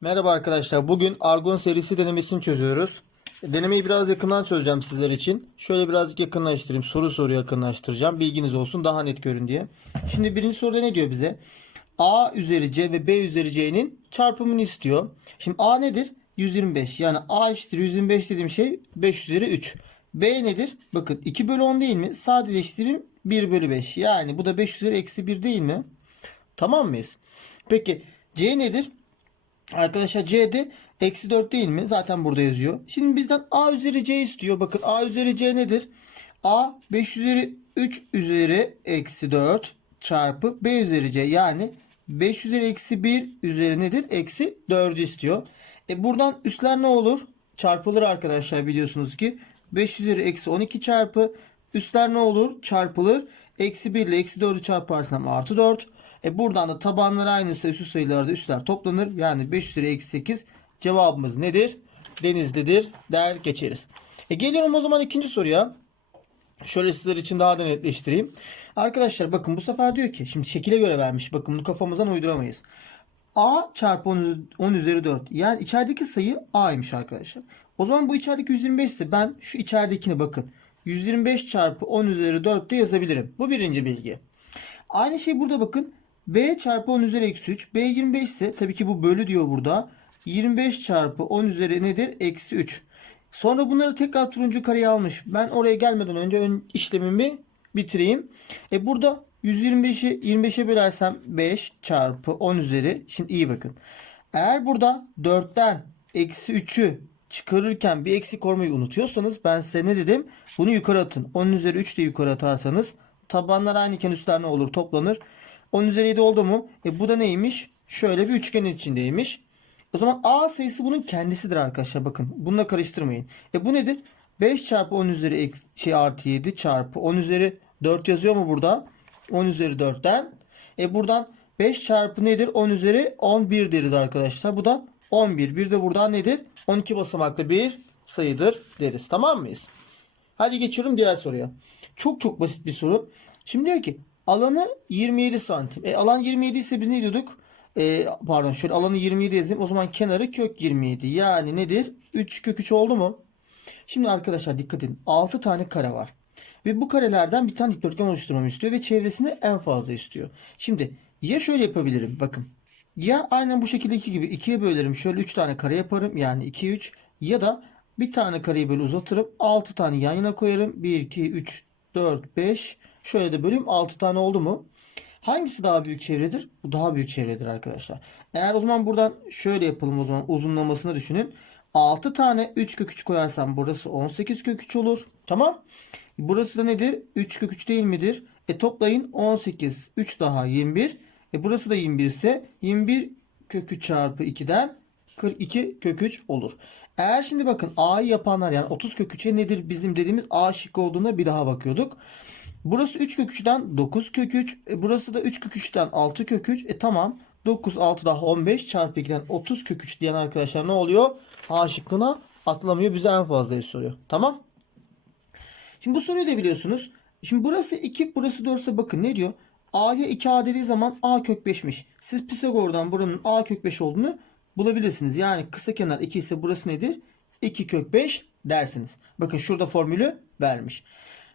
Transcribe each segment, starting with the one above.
Merhaba arkadaşlar. Bugün Argon serisi denemesini çözüyoruz. Denemeyi biraz yakından çözeceğim sizler için. Şöyle birazcık yakınlaştırayım. Soru soru yakınlaştıracağım. Bilginiz olsun daha net görün diye. Şimdi birinci soruda ne diyor bize? A üzeri C ve B üzeri C'nin çarpımını istiyor. Şimdi A nedir? 125. Yani A eşittir 125 dediğim şey 5 üzeri 3. B nedir? Bakın 2 bölü 10 değil mi? Sadeleştirin 1 bölü 5. Yani bu da 5 üzeri eksi 1 değil mi? Tamam mıyız? Peki C nedir? Arkadaşlar C'de eksi 4 değil mi? Zaten burada yazıyor. Şimdi bizden A üzeri C istiyor. Bakın A üzeri C nedir? A 5 üzeri 3 üzeri eksi 4 çarpı B üzeri C. Yani 5 üzeri eksi 1 üzeri nedir? Eksi 4 istiyor. E buradan üstler ne olur? Çarpılır arkadaşlar biliyorsunuz ki. 5 üzeri eksi 12 çarpı üstler ne olur? Çarpılır. Eksi 1 ile eksi 4'ü çarparsam artı 4. E buradan da tabanlar aynıysa üstü sayılarda üstler toplanır. Yani 5 üzeri eksi 8 cevabımız nedir? Denizlidir der geçeriz. E geliyorum o zaman ikinci soruya. Şöyle sizler için daha da netleştireyim. Arkadaşlar bakın bu sefer diyor ki şimdi şekile göre vermiş. Bakın bunu kafamızdan uyduramayız. A çarpı 10, 10 üzeri 4. Yani içerideki sayı A'ymış arkadaşlar. O zaman bu içerideki 125 ise ben şu içeridekini bakın. 125 çarpı 10 üzeri 4 de yazabilirim. Bu birinci bilgi. Aynı şey burada bakın. B çarpı 10 üzeri eksi 3. B 25 ise tabii ki bu bölü diyor burada. 25 çarpı 10 üzeri nedir? Eksi 3. Sonra bunları tekrar turuncu kareye almış. Ben oraya gelmeden önce ön işlemimi bitireyim. E burada 125'i 25'e bölersem 5 çarpı 10 üzeri. Şimdi iyi bakın. Eğer burada 4'ten eksi 3'ü çıkarırken bir eksik korumayı unutuyorsanız ben size ne dedim? Bunu yukarı atın. 10 üzeri 3 de yukarı atarsanız tabanlar aynıken üstler ne olur? Toplanır. 10 üzeri 7 oldu mu? E bu da neymiş? Şöyle bir üçgenin içindeymiş. O zaman A sayısı bunun kendisidir arkadaşlar. Bakın bununla karıştırmayın. E bu nedir? 5 çarpı 10 üzeri şey artı 7 çarpı 10 üzeri 4 yazıyor mu burada? 10 üzeri 4'ten. E buradan 5 çarpı nedir? 10 üzeri 11 deriz arkadaşlar. Bu da 11. Bir de burada nedir? 12 basamaklı bir sayıdır deriz. Tamam mıyız? Hadi geçiyorum diğer soruya. Çok çok basit bir soru. Şimdi diyor ki alanı 27 santim. E, alan 27 ise biz ne diyorduk? E, pardon şöyle alanı 27 yazayım. O zaman kenarı kök 27. Yani nedir? 3 kök 3 oldu mu? Şimdi arkadaşlar dikkat edin. 6 tane kare var. Ve bu karelerden bir tane dikdörtgen oluşturmamı istiyor ve çevresini en fazla istiyor. Şimdi ya şöyle yapabilirim bakın. Ya aynen bu şekildeki gibi ikiye bölerim. Şöyle 3 tane kare yaparım. Yani 2 3 ya da bir tane kareyi böyle uzatırım. 6 tane yan yana koyarım. 1 2 3 4 5 şöyle de böleyim 6 tane oldu mu? Hangisi daha büyük çevredir? Bu daha büyük çevredir arkadaşlar. Eğer o zaman buradan şöyle yapalım o zaman uzunlamasını düşünün. 6 tane 3 kök 3 koyarsam burası 18 kök 3 olur. Tamam. Burası da nedir? 3 kök 3 değil midir? E toplayın 18 3 daha 21. E burası da 21 ise 21 kök 3 çarpı 2'den 42 kök 3 olur. Eğer şimdi bakın A'yı yapanlar yani 30 kök 3'e nedir bizim dediğimiz A şıkkı olduğuna bir daha bakıyorduk. Burası 3 kök 3'ten 9 kök 3. E burası da 3 kök 3'ten 6 kök 3. E tamam. 9 6 daha 15 çarpı 2'den 30 kök 3 diyen arkadaşlar ne oluyor? A şıkkına atlamıyor. Bize en fazlayı soruyor. Tamam. Şimdi bu soruyu da biliyorsunuz. Şimdi burası 2 burası 4 ise bakın ne diyor? A'ya 2A dediği zaman A kök 5'miş. Siz Pisagor'dan buranın A kök 5 olduğunu bulabilirsiniz. Yani kısa kenar 2 ise burası nedir? 2 kök 5 dersiniz. Bakın şurada formülü vermiş.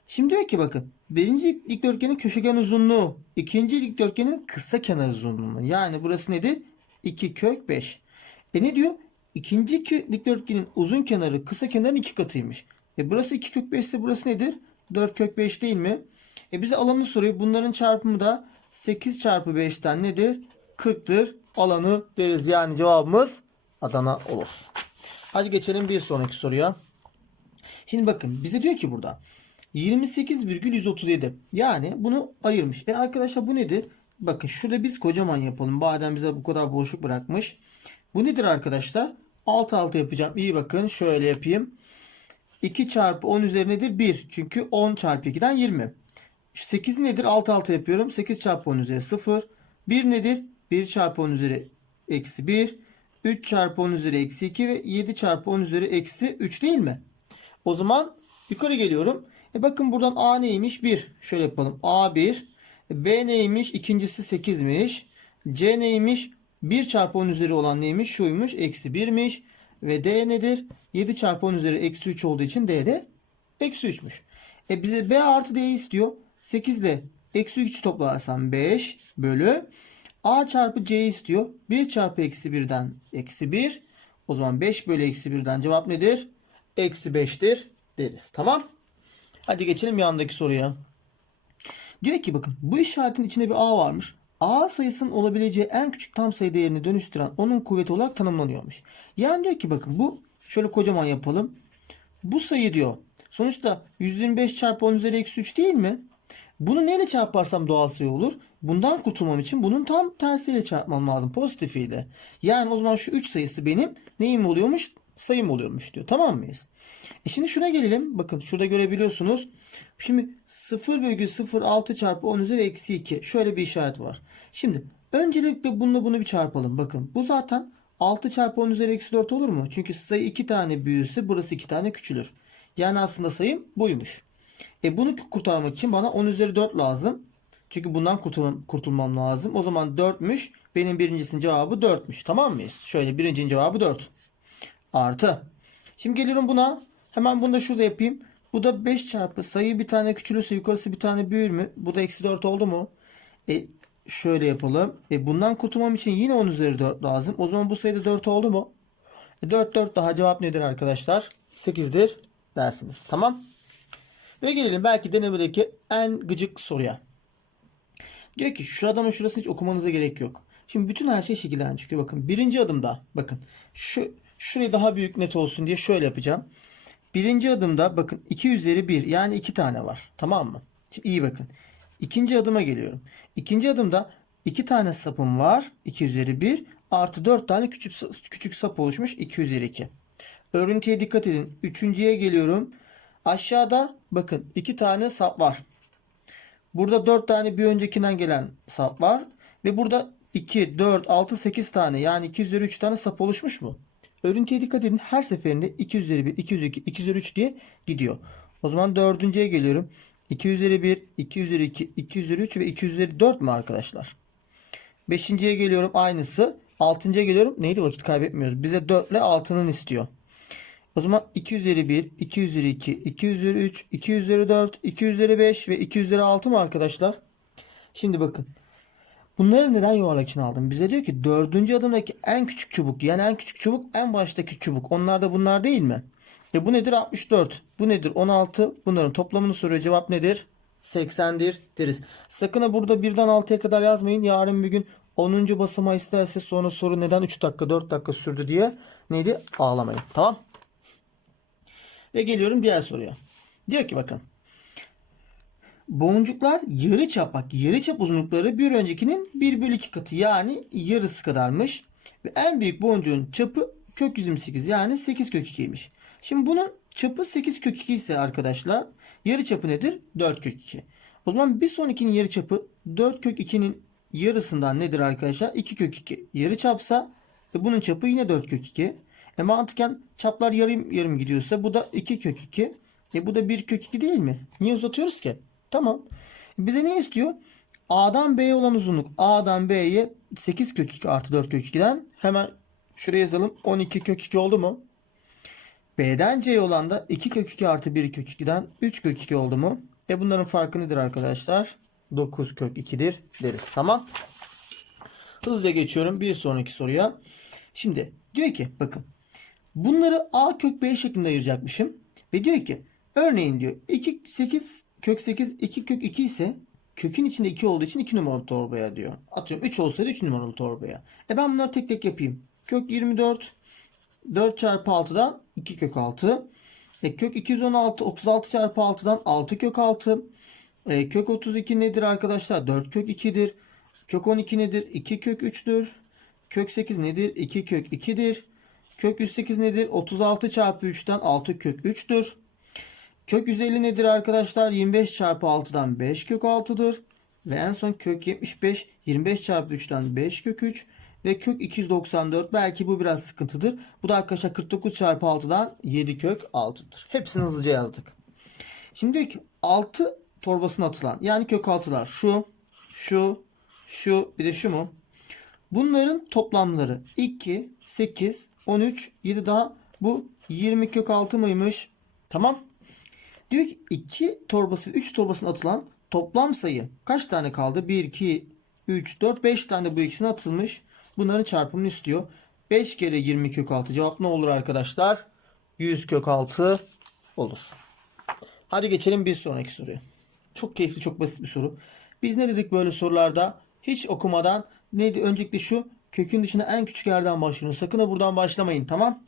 Şimdi diyor ki bakın birinci dikdörtgenin köşegen uzunluğu ikinci dikdörtgenin kısa kenar uzunluğu. Yani burası nedir? 2 kök 5. E ne diyor? İkinci dikdörtgenin uzun kenarı kısa kenarın iki katıymış. E burası 2 kök 5 ise burası nedir? 4 kök 5 değil mi? E bize alanı soruyor. Bunların çarpımı da 8 çarpı 5'ten nedir? 40'tır. Alanı deriz. Yani cevabımız Adana olur. Hadi geçelim bir sonraki soruya. Şimdi bakın bize diyor ki burada 28,137 yani bunu ayırmış. E arkadaşlar bu nedir? Bakın şurada biz kocaman yapalım. Badem bize bu kadar boşluk bırakmış. Bu nedir arkadaşlar? Alt alta yapacağım. İyi bakın şöyle yapayım. 2 çarpı 10 üzeri nedir? 1. Çünkü 10 çarpı 2'den 20. 8 nedir? Alt alta yapıyorum. 8 çarpı 10 üzeri 0. 1 nedir? 1 çarpı 10 üzeri eksi 1. 3 çarpı 10 üzeri eksi 2 ve 7 çarpı 10 üzeri eksi 3 değil mi? O zaman yukarı geliyorum. E bakın buradan A neymiş? 1. Şöyle yapalım. A 1. B neymiş? İkincisi 8'miş. C neymiş? 1 çarpı 10 üzeri olan neymiş? Şuymuş. Eksi 1'miş. Ve D nedir? 7 çarpı 10 üzeri eksi 3 olduğu için D de eksi 3'müş. E bize B artı D'yi istiyor. 8 ile eksi 3 toplarsam 5 bölü A çarpı C istiyor. 1 çarpı eksi 1'den eksi 1. O zaman 5 bölü eksi 1'den cevap nedir? Eksi 5'tir deriz. Tamam. Hadi geçelim yanındaki soruya. Diyor ki bakın bu işaretin içinde bir A varmış. A sayısının olabileceği en küçük tam sayı değerini dönüştüren onun kuvveti olarak tanımlanıyormuş. Yani diyor ki bakın bu şöyle kocaman yapalım. Bu sayı diyor. Sonuçta 125 çarpı 10 üzeri eksi 3 değil mi? Bunu neyle çarparsam doğal sayı olur? Bundan kurtulmam için bunun tam tersiyle çarpmam lazım. Pozitifiyle. Yani o zaman şu 3 sayısı benim neyim oluyormuş? Sayım oluyormuş diyor. Tamam mıyız? E şimdi şuna gelelim. Bakın şurada görebiliyorsunuz. Şimdi 0,06 çarpı 10 üzeri eksi 2. Şöyle bir işaret var. Şimdi öncelikle bununla bunu bir çarpalım. Bakın bu zaten 6 çarpı 10 üzeri eksi 4 olur mu? Çünkü sayı 2 tane büyürse burası 2 tane küçülür. Yani aslında sayım buymuş. E bunu kurtarmak için bana 10 üzeri 4 lazım. Çünkü bundan kurtulmam lazım. O zaman 4'müş. Benim birincisinin cevabı 4'müş. Tamam mıyız? Şöyle birincinin cevabı 4. Artı. Şimdi geliyorum buna. Hemen bunu da şurada yapayım. Bu da 5 çarpı sayı bir tane küçülürse yukarısı bir tane büyür mü? Bu da eksi 4 oldu mu? E şöyle yapalım. E bundan kurtulmam için yine 10 üzeri 4 lazım. O zaman bu sayıda 4 oldu mu? E 4 4 daha cevap nedir arkadaşlar? 8'dir dersiniz. Tamam. Ve gelelim belki denemedeki en gıcık soruya. Diyor ki şu adamın şurası hiç okumanıza gerek yok. Şimdi bütün her şey şekilden çıkıyor. Bakın birinci adımda bakın şu şurayı daha büyük net olsun diye şöyle yapacağım. Birinci adımda bakın 2 üzeri 1 yani 2 tane var. Tamam mı? Şimdi iyi bakın. İkinci adıma geliyorum. İkinci adımda 2 tane sapım var. 2 üzeri 1 artı 4 tane küçük, küçük sap oluşmuş. 2 üzeri 2. Örüntüye dikkat edin. Üçüncüye geliyorum. Aşağıda bakın 2 tane sap var. Burada 4 tane bir öncekinden gelen sap var. Ve burada 2, 4, 6, 8 tane yani 2 üzeri 3 tane sap oluşmuş mu? Örüntüye dikkat edin. Her seferinde 2 üzeri 1, 2 üzeri 2, 2 üzeri 3 diye gidiyor. O zaman dördüncüye geliyorum. 2 üzeri 1, 2 üzeri 2, 2 üzeri 3 ve 2 üzeri 4 mü arkadaşlar? Beşinciye geliyorum aynısı. Altıncıya geliyorum. Neydi vakit kaybetmiyoruz. Bize 4 ile 6'nın istiyor. O zaman 2 üzeri 1, 2 üzeri 2, 2 üzeri 3, 2 üzeri 4, 2 üzeri 5 ve 2 üzeri 6 mı arkadaşlar? Şimdi bakın. Bunları neden yuvarlak için aldım? Bize diyor ki dördüncü adımdaki en küçük çubuk yani en küçük çubuk en baştaki çubuk. Onlar da bunlar değil mi? E bu nedir? 64. Bu nedir? 16. Bunların toplamını soruyor. Cevap nedir? 80'dir deriz. Sakın burada birden 6'ya kadar yazmayın. Yarın bir gün 10. basamağı isterse sonra soru neden 3 dakika 4 dakika sürdü diye neydi? Ağlamayın. Tamam. Ve geliyorum diğer soruya. Diyor ki bakın. Boncuklar yarı çap bak yarı çap uzunlukları bir öncekinin 1 bölü 2 katı yani yarısı kadarmış. Ve en büyük boncuğun çapı kök 128 yani 8 kök 2'ymiş. Şimdi bunun çapı 8 kök 2 ise arkadaşlar yarı çapı nedir? 4 kök 2. O zaman bir sonrakinin yarı çapı 4 kök 2'nin yarısından nedir arkadaşlar? 2 kök 2 yarı çapsa e bunun çapı yine 4 kök 2. E mantıken çaplar yarım yarım gidiyorsa bu da 2 kök 2. E bu da 1 kök 2 değil mi? Niye uzatıyoruz ki? Tamam. Bize ne istiyor? A'dan B'ye olan uzunluk. A'dan B'ye 8 kök 2 artı 4 kök 2'den hemen şuraya yazalım. 12 kök 2 oldu mu? B'den C'ye olan da 2 kök 2 artı 1 kök 2'den 3 kök 2 oldu mu? E bunların farkı nedir arkadaşlar? 9 kök 2'dir deriz. Tamam. Hızlıca geçiyorum bir sonraki soruya. Şimdi diyor ki bakın. Bunları A kök B şeklinde ayıracakmışım. Ve diyor ki örneğin diyor 2 8 kök 8 2 kök 2 ise kökün içinde 2 olduğu için 2 numaralı torbaya diyor. Atıyorum 3 olsaydı 3 numaralı torbaya. E ben bunları tek tek yapayım. Kök 24 4 çarpı 6'dan 2 kök 6. E, kök 216 36 çarpı 6'dan 6 kök 6. E, kök 32 nedir arkadaşlar? 4 kök 2'dir. Kök 12 nedir? 2 kök 3'tür. Kök 8 nedir? 2 kök 2'dir. Kök 108 nedir? 36 çarpı 3'ten 6 kök 3'tür. Kök 150 nedir arkadaşlar? 25 çarpı 6'dan 5 kök 6'dır. Ve en son kök 75 25 çarpı 3'ten 5 kök 3. Ve kök 294 belki bu biraz sıkıntıdır. Bu da arkadaşlar 49 çarpı 6'dan 7 kök 6'dır. Hepsini hızlıca yazdık. Şimdi diyor ki 6 torbasına atılan yani kök 6'lar şu, şu, şu bir de şu mu? Bunların toplamları 2, 8, 13, 7 daha bu 20 kök 6 mıymış? Tamam. Diyor ki 2 torbası 3 torbasına atılan toplam sayı kaç tane kaldı? 1, 2, 3, 4, 5 tane bu ikisine atılmış. Bunların çarpımını istiyor. 5 kere 20 kök 6 cevap ne olur arkadaşlar? 100 kök 6 olur. Hadi geçelim bir sonraki soruya. Çok keyifli, çok basit bir soru. Biz ne dedik böyle sorularda? Hiç okumadan neydi? Öncelikle şu kökün dışına en küçük yerden başlıyoruz. Sakın ha buradan başlamayın tamam?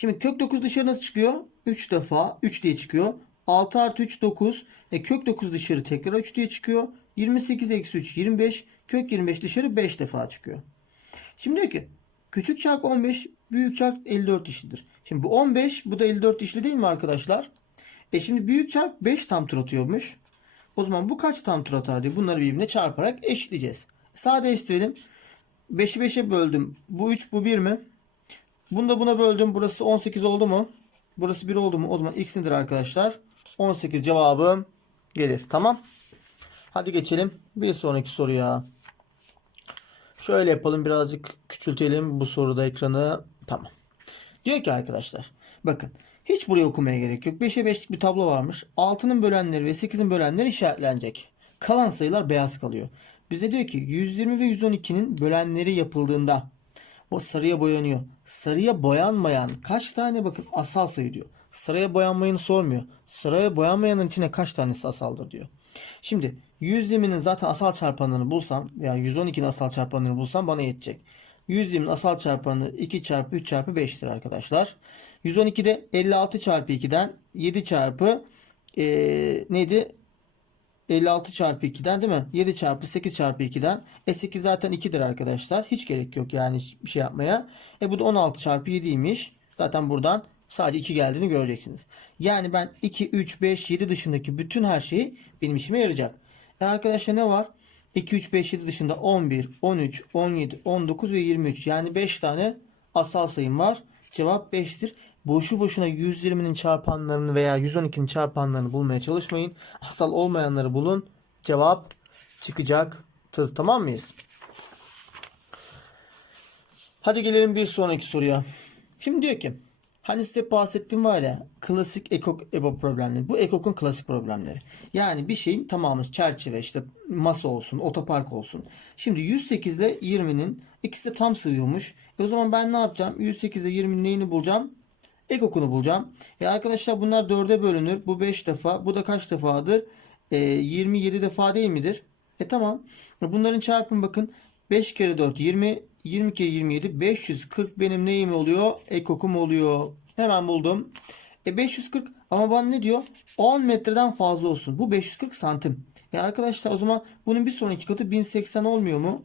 Şimdi kök 9 dışarı nasıl çıkıyor? 3 defa 3 diye çıkıyor. 6 artı 3 9. E kök 9 dışarı tekrar 3 diye çıkıyor. 28 eksi 3 25. Kök 25 dışarı 5 defa çıkıyor. Şimdi diyor ki küçük çark 15 büyük çark 54 dişlidir. Şimdi bu 15 bu da 54 dişli değil mi arkadaşlar? E şimdi büyük çark 5 tam tur atıyormuş. O zaman bu kaç tam tur atar diye bunları birbirine çarparak eşitleyeceğiz. Sadeleştirelim. 5'i 5'e böldüm. Bu 3 bu 1 mi? Bunu da buna böldüm. Burası 18 oldu mu? Burası 1 oldu mu? O zaman x nedir arkadaşlar? 18 cevabım gelir. Tamam. Hadi geçelim bir sonraki soruya. Şöyle yapalım birazcık küçültelim bu soruda ekranı. Tamam. Diyor ki arkadaşlar bakın hiç buraya okumaya gerek yok. 5'e 5'lik bir tablo varmış. 6'nın bölenleri ve 8'in bölenleri işaretlenecek. Kalan sayılar beyaz kalıyor. Bize diyor ki 120 ve 112'nin bölenleri yapıldığında o sarıya boyanıyor. Sarıya boyanmayan kaç tane bakın asal sayı diyor. Sarıya boyanmayanı sormuyor. Sarıya boyanmayanın içine kaç tanesi asaldır diyor. Şimdi 120'nin zaten asal çarpanını bulsam veya 112'nin asal çarpanını bulsam bana yetecek. 120'nin asal çarpanı 2 çarpı 3 çarpı 5'tir arkadaşlar. 112'de 56 çarpı 2'den 7 çarpı eee, neydi? 56 çarpı 2'den değil mi? 7 çarpı 8 çarpı 2'den. E 8 zaten 2'dir arkadaşlar. Hiç gerek yok yani bir şey yapmaya. E bu da 16 çarpı 7'ymiş. Zaten buradan sadece 2 geldiğini göreceksiniz. Yani ben 2, 3, 5, 7 dışındaki bütün her şeyi benim işime yarayacak. E arkadaşlar ne var? 2, 3, 5, 7 dışında 11, 13, 17, 19 ve 23. Yani 5 tane asal sayım var. Cevap 5'tir. Boşu boşuna 120'nin çarpanlarını veya 112'nin çarpanlarını bulmaya çalışmayın. Asal olmayanları bulun. Cevap çıkacaktır. Tamam mıyız? Hadi gelelim bir sonraki soruya. Şimdi diyor ki hani size bahsettiğim var ya klasik ekok ebo problemleri. Bu ekokun klasik problemleri. Yani bir şeyin tamamı çerçeve işte masa olsun otopark olsun. Şimdi 108 ile 20'nin ikisi de tam sığıyormuş. E o zaman ben ne yapacağım? 108 ile 20'nin neyini bulacağım? Ekokunu bulacağım. E arkadaşlar bunlar 4'e bölünür. Bu 5 defa. Bu da kaç defadır? E, 27 defa değil midir? E tamam. Bunların çarpımı bakın. 5 kere 4 20. 20 kere 27 540 benim neyim oluyor? Ekokum oluyor. Hemen buldum. E 540 ama bana ne diyor? 10 metreden fazla olsun. Bu 540 santim. E arkadaşlar o zaman bunun bir sonraki katı 1080 olmuyor mu?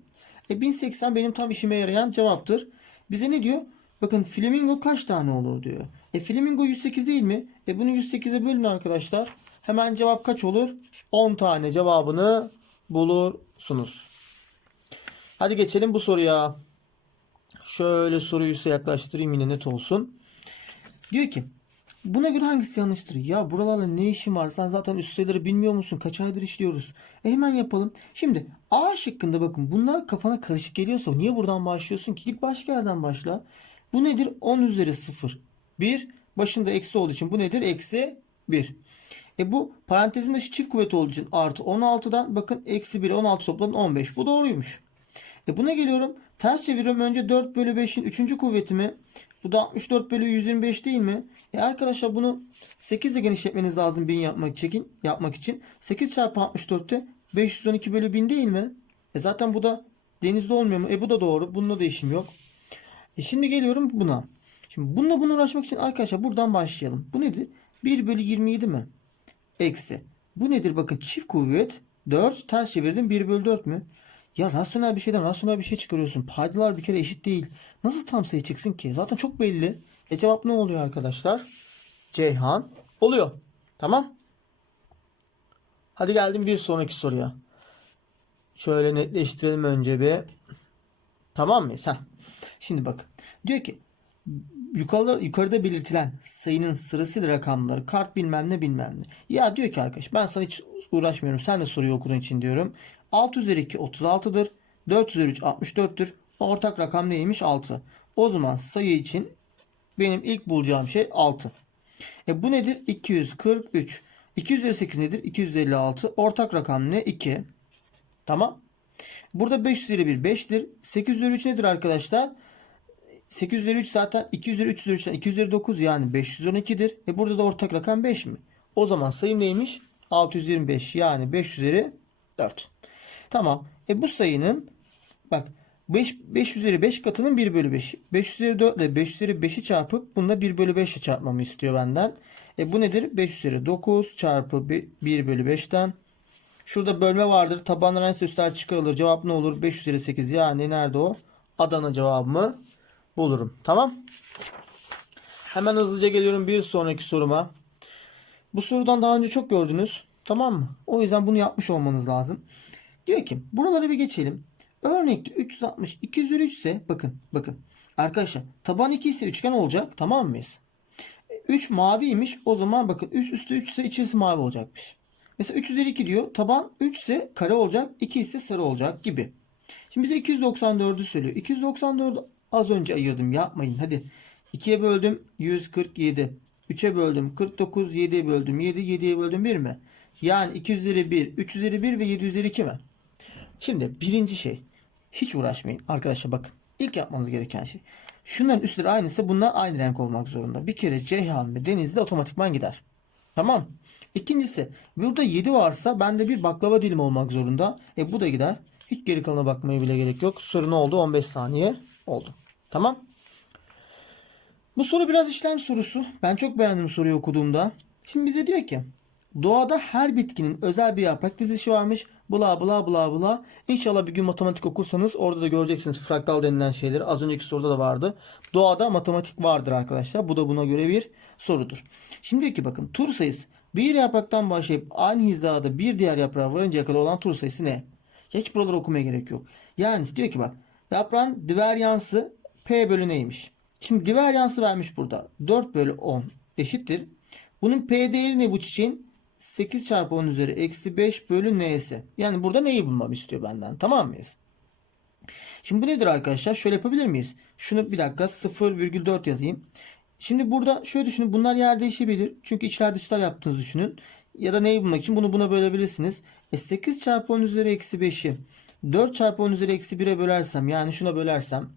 E 1080 benim tam işime yarayan cevaptır. Bize ne diyor? Bakın flamingo kaç tane olur diyor. E flamingo 108 değil mi? E bunu 108'e bölün arkadaşlar. Hemen cevap kaç olur? 10 tane cevabını bulursunuz. Hadi geçelim bu soruya. Şöyle soruyu size yaklaştırayım yine net olsun. Diyor ki buna göre hangisi yanlıştır? Ya buralarla ne işin var? Sen zaten üst sayıları bilmiyor musun? Kaç aydır işliyoruz? E hemen yapalım. Şimdi A şıkkında bakın bunlar kafana karışık geliyorsa niye buradan başlıyorsun ki? Git başka yerden başla. Bu nedir? 10 üzeri 0. 1. Başında eksi olduğu için bu nedir? Eksi 1. E bu parantezin dışı çift kuvvet olduğu için artı 16'dan bakın eksi 1 16 topladın 15. Bu doğruymuş. E buna geliyorum. Ters çeviriyorum. Önce 4 bölü 5'in 3. kuvveti mi? Bu da 64 bölü 125 değil mi? E arkadaşlar bunu 8 ile genişletmeniz lazım 1000 yapmak için. Yapmak için. 8 çarpı 64'te 512 bölü 1000 değil mi? E zaten bu da denizde olmuyor mu? E bu da doğru. Bununla da işim yok. E şimdi geliyorum buna. Şimdi bununla bunu uğraşmak için arkadaşlar buradan başlayalım. Bu nedir? 1 bölü 27 mi? Eksi. Bu nedir? Bakın çift kuvvet 4 ters çevirdim 1 bölü 4 mü? Ya rasyonel bir şeyden rasyonel bir şey çıkarıyorsun. Paydalar bir kere eşit değil. Nasıl tam sayı çıksın ki? Zaten çok belli. E cevap ne oluyor arkadaşlar? Ceyhan oluyor. Tamam. Hadi geldim bir sonraki soruya. Şöyle netleştirelim önce bir. Tamam mı? Sen. Şimdi bakın. Diyor ki yukarıda, yukarıda belirtilen sayının sırasıyla rakamları kart bilmem ne bilmem ne. Ya diyor ki arkadaş ben sana hiç uğraşmıyorum. Sen de soruyu okuduğun için diyorum. 6 üzeri 2 36'dır. 4 üzeri 3 64'tür. Ortak rakam neymiş? 6. O zaman sayı için benim ilk bulacağım şey 6. E bu nedir? 243. 2 üzeri 8 nedir? 256. Ortak rakam ne? 2. Tamam. Burada 5 üzeri 1 5'tir. 8 üzeri 3 nedir arkadaşlar? 8 üzeri 3 zaten 2 üzeri 3 üzeri 3'ten 2 üzeri 9 yani 512'dir. E burada da ortak rakam 5 mi? O zaman sayım neymiş? 625 yani 5 üzeri 4. Tamam. E bu sayının bak 5, 5 üzeri 5 katının 1 bölü 5. 5 üzeri 4 ile 5 üzeri 5'i çarpıp bununla 1 bölü 5'i çarpmamı istiyor benden. E bu nedir? 5 üzeri 9 çarpı 1 bölü 5'ten. Şurada bölme vardır. Tabanlar aynısı üstler çıkarılır. Cevap ne olur? 5 üzeri 8 yani nerede o? Adana cevabımı bulurum. Tamam. Hemen hızlıca geliyorum bir sonraki soruma. Bu sorudan daha önce çok gördünüz. Tamam mı? O yüzden bunu yapmış olmanız lazım. Diyor ki buraları bir geçelim. Örnekte 360 2 üzeri 3 ise bakın bakın. Arkadaşlar taban 2 ise üçgen olacak. Tamam mıyız? 3 maviymiş. O zaman bakın 3 üstü 3 ise içerisi mavi olacakmış. Mesela 3 üzeri 2 diyor. Taban 3 ise kare olacak. 2 ise sarı olacak gibi. Şimdi bize 294'ü söylüyor. 294'ü az önce ayırdım. Yapmayın. Hadi. 2'ye böldüm 147. 3'e böldüm 49. 7'ye böldüm 7. 7'ye böldüm 1 mi? Yani 2 üzeri 1, 3 üzeri 1 ve 7 üzeri 2 mi? Şimdi birinci şey. Hiç uğraşmayın. Arkadaşlar bakın. İlk yapmanız gereken şey. Şunların üstleri aynıysa bunlar aynı renk olmak zorunda. Bir kere Ceyhan ve Denizli otomatikman gider. Tamam. İkincisi burada 7 varsa bende bir baklava dilim olmak zorunda. E bu da gider. Hiç geri kalana bakmaya bile gerek yok. Soru ne oldu? 15 saniye oldu. Tamam. Bu soru biraz işlem sorusu. Ben çok beğendim soruyu okuduğumda. Şimdi bize diyor ki doğada her bitkinin özel bir yaprak dizilişi varmış. Bla bla bla bla. İnşallah bir gün matematik okursanız orada da göreceksiniz fraktal denilen şeyleri. Az önceki soruda da vardı. Doğada matematik vardır arkadaşlar. Bu da buna göre bir sorudur. Şimdi diyor ki bakın tur sayısı bir yapraktan başlayıp aynı hizada bir diğer yaprağa varıncaya kadar olan tur sayısı ne? Hiç buraları okumaya gerek yok. Yani diyor ki bak yaprağın diveryansı P bölü neymiş? Şimdi diveryansı vermiş burada. 4 bölü 10 eşittir. Bunun P değeri ne bu çiçeğin? 8 çarpı 10 üzeri eksi 5 bölü n'si. Yani burada neyi bulmamı istiyor benden. Tamam mıyız? Şimdi bu nedir arkadaşlar? Şöyle yapabilir miyiz? Şunu bir dakika 0,4 yazayım. Şimdi burada şöyle düşünün. Bunlar yer değişebilir. Çünkü içler dışlar yaptığınızı düşünün. Ya da neyi bulmak için bunu buna bölebilirsiniz. E 8 çarpı 10 üzeri eksi 5'i 4 çarpı 10 üzeri eksi 1'e bölersem yani şuna bölersem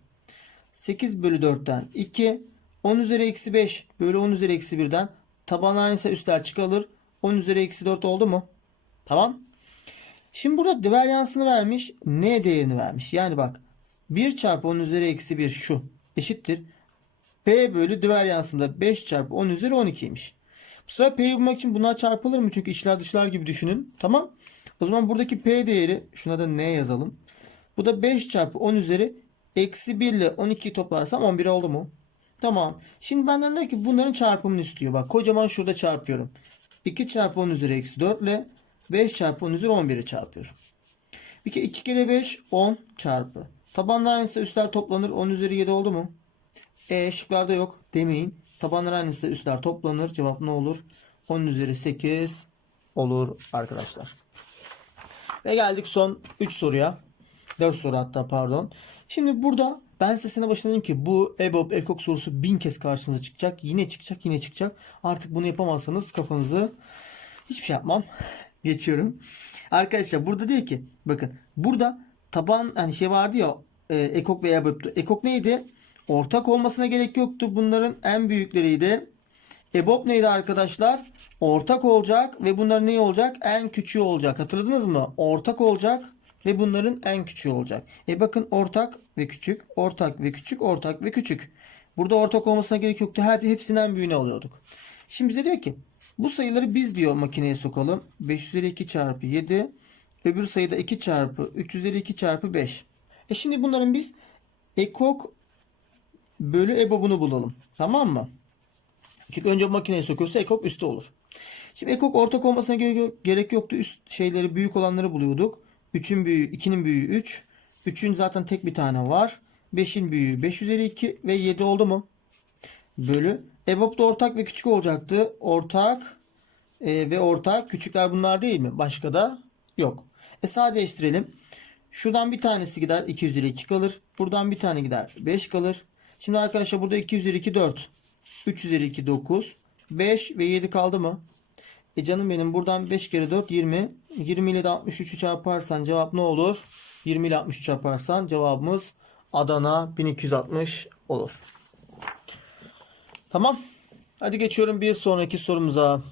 8 bölü 4'ten 2 10 üzeri eksi 5 bölü 10 üzeri eksi 1'den taban aynıysa üstler çıkarılır. 10 üzeri eksi 4 oldu mu? Tamam. Şimdi burada diveryansını vermiş. N değerini vermiş. Yani bak 1 çarpı 10 üzeri eksi 1 şu eşittir. P bölü diveryansında 5 çarpı 10 üzeri 12'ymiş. Bu sefer P'yi bulmak için bunlar çarpılır mı? Çünkü içler dışlar gibi düşünün. Tamam. O zaman buradaki P değeri şuna da N yazalım. Bu da 5 çarpı 10 üzeri eksi 1 ile 12'yi toplarsam 11 oldu mu? Tamam. Şimdi benden diyor ki bunların çarpımını istiyor. Bak kocaman şurada çarpıyorum. 2 çarpı 10 üzeri eksi 4 ile 5 çarpı 10 üzeri 11'i çarpıyorum. Bir kere 2 kere 5 10 çarpı. Tabanlar aynısı üstler toplanır. 10 üzeri 7 oldu mu? E şıklarda yok demeyin. Tabanlar aynısı üstler toplanır. Cevap ne olur? 10 üzeri 8 olur arkadaşlar. Ve geldik son 3 soruya. 4 soru hatta pardon. Şimdi burada ben size sene başında dedim ki bu EBOB ekok sorusu bin kez karşınıza çıkacak. Yine çıkacak yine çıkacak. Artık bunu yapamazsanız kafanızı hiçbir şey yapmam. Geçiyorum. Arkadaşlar burada diyor ki bakın burada taban hani şey vardı ya e, ekok veya EBOB'tu. Ekok neydi? Ortak olmasına gerek yoktu. Bunların en büyükleriydi. EBOB neydi arkadaşlar? Ortak olacak ve bunların ne olacak? En küçüğü olacak. Hatırladınız mı? Ortak olacak ve bunların en küçüğü olacak. E bakın ortak ve küçük, ortak ve küçük, ortak ve küçük. Burada ortak olmasına gerek yoktu. Her hepsinden en büyüğünü alıyorduk. Şimdi bize diyor ki bu sayıları biz diyor makineye sokalım. 5 üzeri 2 çarpı 7. Öbür sayıda 2 çarpı 3 üzeri 2 çarpı 5. E şimdi bunların biz ekok bölü EBOB'unu bulalım. Tamam mı? Çünkü önce makineye sokuyorsa ekok üstte olur. Şimdi ekok ortak olmasına gerek yoktu. Üst şeyleri büyük olanları buluyorduk. 3'ün büyüğü 2'nin büyüğü 3. 3'ün zaten tek bir tane var. 5'in büyüğü 5 üzeri 2 ve 7 oldu mu? Bölü. EBOB da ortak ve küçük olacaktı. Ortak e, ve ortak. Küçükler bunlar değil mi? Başka da yok. E sadeleştirelim. Şuradan bir tanesi gider 2 üzeri 2 kalır. Buradan bir tane gider 5 kalır. Şimdi arkadaşlar burada 2 üzeri 2 4. 3 üzeri 2 9. 5 ve 7 kaldı mı? E canım benim buradan 5 kere 4 20. 20 ile de 63'ü çarparsan cevap ne olur? 20 ile 63 çarparsan cevabımız Adana 1260 olur. Tamam. Hadi geçiyorum bir sonraki sorumuza.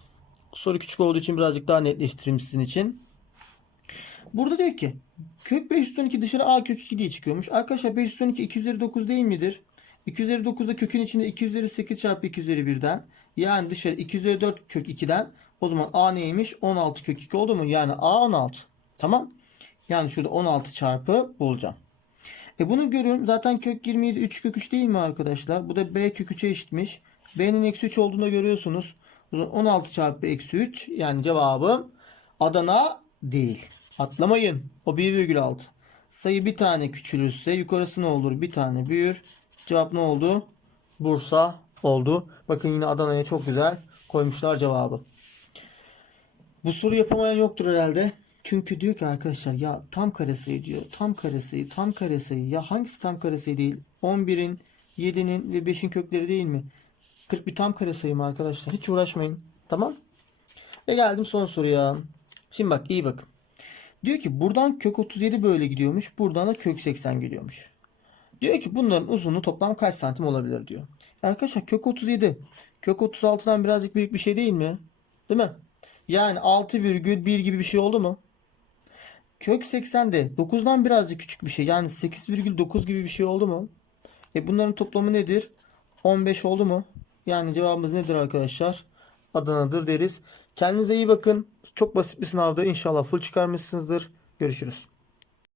Soru küçük olduğu için birazcık daha netleştireyim sizin için. Burada diyor ki kök 512 dışarı a kök 2 diye çıkıyormuş. Arkadaşlar 512 2 üzeri 9 değil midir? 2 üzeri 9 da kökün içinde 2 üzeri 8 çarpı 2 üzeri 1'den. Yani dışarı 2 üzeri 4 kök 2'den. O zaman a neymiş? 16 kök 2 oldu mu? Yani a 16. Tamam. Yani şurada 16 çarpı bulacağım. E bunu görüyorum. Zaten kök 27 3 kök 3 değil mi arkadaşlar? Bu da b kök 3'e eşitmiş. b'nin eksi 3 olduğunu görüyorsunuz. O zaman 16 çarpı eksi 3 yani cevabım Adana değil. Atlamayın. O 1,6. Sayı bir tane küçülürse yukarısı ne olur? Bir tane büyür. Cevap ne oldu? Bursa oldu. Bakın yine Adana'ya çok güzel koymuşlar cevabı. Bu soru yapamayan yoktur herhalde. Çünkü diyor ki arkadaşlar ya tam kare sayı diyor. Tam kare sayı, tam kare sayı. Ya hangisi tam kare sayı değil? 11'in, 7'nin ve 5'in kökleri değil mi? 40 bir tam kare sayı mı arkadaşlar? Hiç uğraşmayın. Tamam? Ve geldim son soruya. Şimdi bak iyi bakın. Diyor ki buradan kök 37 böyle gidiyormuş. Buradan da kök 80 geliyormuş. Diyor ki bunların uzunluğu toplam kaç santim olabilir diyor. Arkadaşlar kök 37 kök 36'dan birazcık büyük bir şey değil mi? Değil mi? Yani 6,1 gibi bir şey oldu mu? Kök 80 de 9'dan birazcık küçük bir şey. Yani 8,9 gibi bir şey oldu mu? E bunların toplamı nedir? 15 oldu mu? Yani cevabımız nedir arkadaşlar? Adana'dır deriz. Kendinize iyi bakın. Çok basit bir sınavda inşallah full çıkarmışsınızdır. Görüşürüz.